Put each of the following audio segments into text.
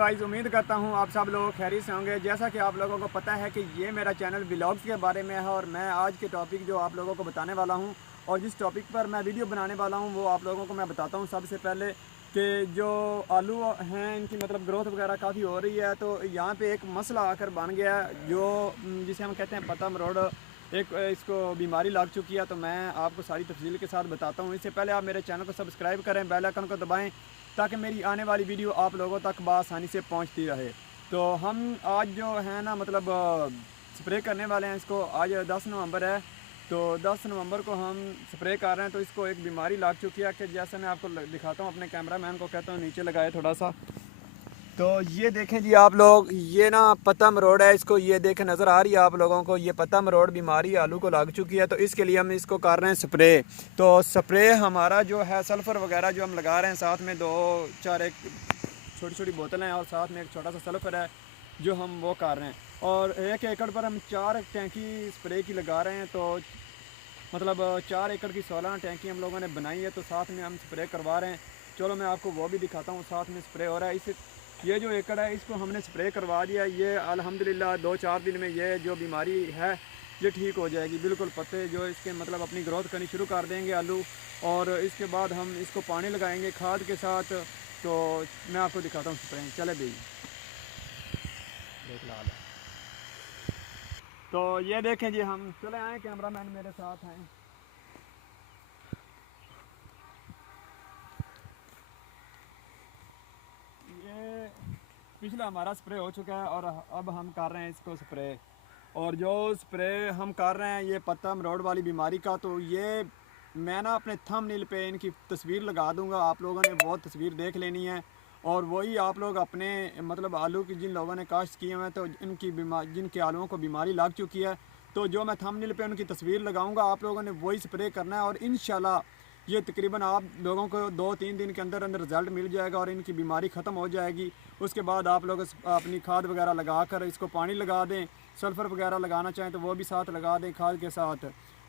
Guys, उम्मीद करता हूँ आप सब लोग खैरियत से होंगे। जैसा कि आप लोगों को पता है कि ये मेरा चैनल व्लॉग्स के बारे में है और मैं आज के टॉपिक जो आप लोगों को बताने वाला हूँ और जिस टॉपिक पर मैं वीडियो बनाने वाला हूँ वो आप लोगों को मैं बताता हूँ। सबसे पहले कि जो आलू हैं इनकी मतलब ग्रोथ वगैरह काफ़ी हो रही है, तो यहाँ पे एक मसला आकर बन गया जो जिसे हम कहते हैं पता मरोड़, एक इसको बीमारी लग चुकी है। तो मैं आपको सारी तफसील के साथ बताता हूँ। इससे पहले आप मेरे चैनल को सब्सक्राइब करें, बेल आइकन को दबाएं ताकि मेरी आने वाली वीडियो आप लोगों तक बआसानी से पहुंचती रहे। तो हम आज जो है ना मतलब स्प्रे करने वाले हैं इसको। आज 10 नवंबर है, तो 10 नवंबर को हम स्प्रे कर रहे हैं। तो इसको एक बीमारी लग चुकी है कि जैसे मैं आपको दिखाता हूँ, अपने कैमरामैन को कहता हूँ नीचे लगाए थोड़ा सा। तो ये देखें जी आप लोग, ये ना पता मरोड़ है इसको, ये देखें नज़र आ रही है आप लोगों को, ये पता मरोड़ बीमारी आलू को लग चुकी है। तो इसके लिए हम इसको कर रहे हैं स्प्रे। तो स्प्रे हमारा जो है सल्फ़र वगैरह जो हम लगा रहे हैं, साथ में 2-4 एक छोटी छोटी बोतलें हैं और साथ में एक छोटा सा सल्फ़र है जो हम वो कर रहे हैं। और 1 एकड़ पर हम 4 टैंकी स्प्रे की लगा रहे हैं। तो मतलब 4 एकड़ की 16 टैंकी हम लोगों ने बनाई है, तो साथ में हम स्प्रे करवा रहे हैं। चलो मैं आपको वो भी दिखाता हूँ, साथ में स्प्रे हो रहा है। इस ये जो एकड़ है इसको हमने स्प्रे करवा दिया। ये अल्हम्दुलिल्लाह 2-4 दिन में ये जो बीमारी है ये ठीक हो जाएगी बिल्कुल। पत्ते जो इसके मतलब अपनी ग्रोथ करनी शुरू कर देंगे आलू, और इसके बाद हम इसको पानी लगाएंगे खाद के साथ। तो मैं आपको दिखाता हूँ स्प्रे। चले भाई देख ला। तो ये देखें जी, हम चले आए, कैमरामैन मेरे साथ हैं। ये पिछला हमारा स्प्रे हो चुका है और अब हम कर रहे हैं इसको स्प्रे। और जो स्प्रे हम कर रहे हैं ये पत्ता मरोड़ वाली बीमारी का, तो ये मैं ना अपने थंबनेल पे इनकी तस्वीर लगा दूंगा, आप लोगों ने वो तस्वीर देख लेनी है। और वही आप लोग अपने मतलब आलू की जिन लोगों ने काश्त किए हैं तो इनकी बीमारी, जिनके आलूओं को बीमारी लग चुकी है, तो जो मैं थंबनेल पे उनकी तस्वीर लगाऊंगा आप लोगों ने वही स्प्रे करना है। और इंशाल्लाह ये तकरीबन आप लोगों को 2-3 दिन के अंदर अंदर रिज़ल्ट मिल जाएगा और इनकी बीमारी ख़त्म हो जाएगी। उसके बाद आप लोग अपनी खाद वगैरह लगा कर इसको पानी लगा दें, सल्फ़र वगैरह लगाना चाहें तो वो भी साथ लगा दें खाद के साथ।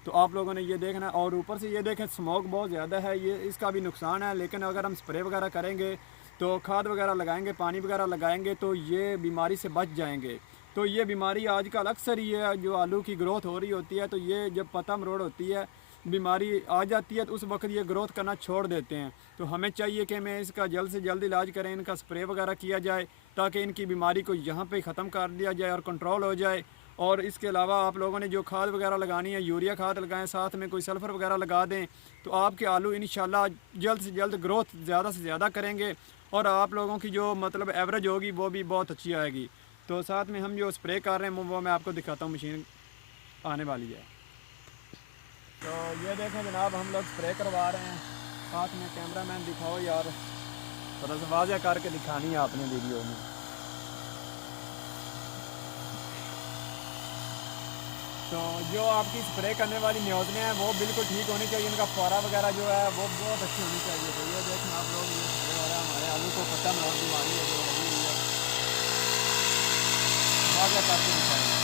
तो आप लोगों ने ये देखना है। और ऊपर से ये देखें स्मोक बहुत ज़्यादा है, ये इसका भी नुकसान है। लेकिन अगर हम स्प्रे वगैरह करेंगे तो खाद वगैरह लगाएंगे, पानी वगैरह लगाएंगे तो ये बीमारी से बच जाएंगे। तो ये बीमारी आजकल अक्सर ही है, जो आलू की ग्रोथ हो रही होती है तो ये जब पता मरोड़ होती है बीमारी आ जाती है तो उस वक्त ये ग्रोथ करना छोड़ देते हैं। तो हमें चाहिए कि हमें इसका जल्द से जल्द इलाज करें, इनका स्प्रे वगैरह किया जाए ताकि इनकी बीमारी को यहाँ पे ख़त्म कर दिया जाए और कंट्रोल हो जाए। और इसके अलावा आप लोगों ने जो खाद वगैरह लगानी है, यूरिया खाद लगाएं, साथ में कोई सल्फ़र वगैरह लगा दें, तो आपके आलू इंशाल्लाह जल्द से जल्द ग्रोथ ज़्यादा से ज़्यादा करेंगे और आप लोगों की जो मतलब एवरेज होगी वो भी बहुत अच्छी आएगी। तो साथ में हम जो स्प्रे कर रहे हैं वो मैं आपको दिखाता हूँ, मशीन आने वाली है। तो ये देखें जनाब, हम लोग स्प्रे करवा रहे हैं। साथ में कैमरामैन दिखाओ यार, थोड़ा सा वाज़ह करके दिखानी है आपने वीडियो में। तो जो आपकी स्प्रे करने वाली न्योज़लें हैं वो बिल्कुल ठीक होनी चाहिए, इनका फुआरा वगैरह जो है वो बहुत अच्छी होनी चाहिए। तो ये देखें आप लोग, ये स्प्रे हो रहा है हमारे आलू को पता मरोड़ बीमारी है जो लगी हुई है, वाज़ह करके दिखाएंगे।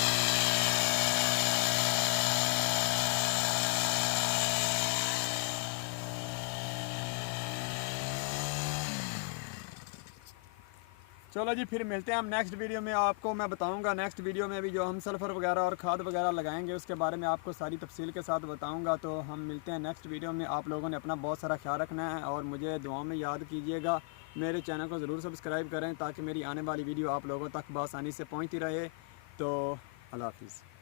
चलो जी, फिर मिलते हैं हम नेक्स्ट वीडियो में। आपको मैं बताऊंगा नेक्स्ट वीडियो में भी जो हम सल्फ़र वगैरह और खाद वगैरह लगाएंगे उसके बारे में आपको सारी तफसील के साथ बताऊंगा। तो हम मिलते हैं नेक्स्ट वीडियो में। आप लोगों ने अपना बहुत सारा ख्याल रखना है और मुझे दुआओं में याद कीजिएगा। मेरे चैनल को ज़रूर सब्सक्राइब करें ताकि मेरी आने वाली वीडियो आप लोगों तक बआसानी से पहुँचती रहे। तो अल्लाह हाफ़िज़।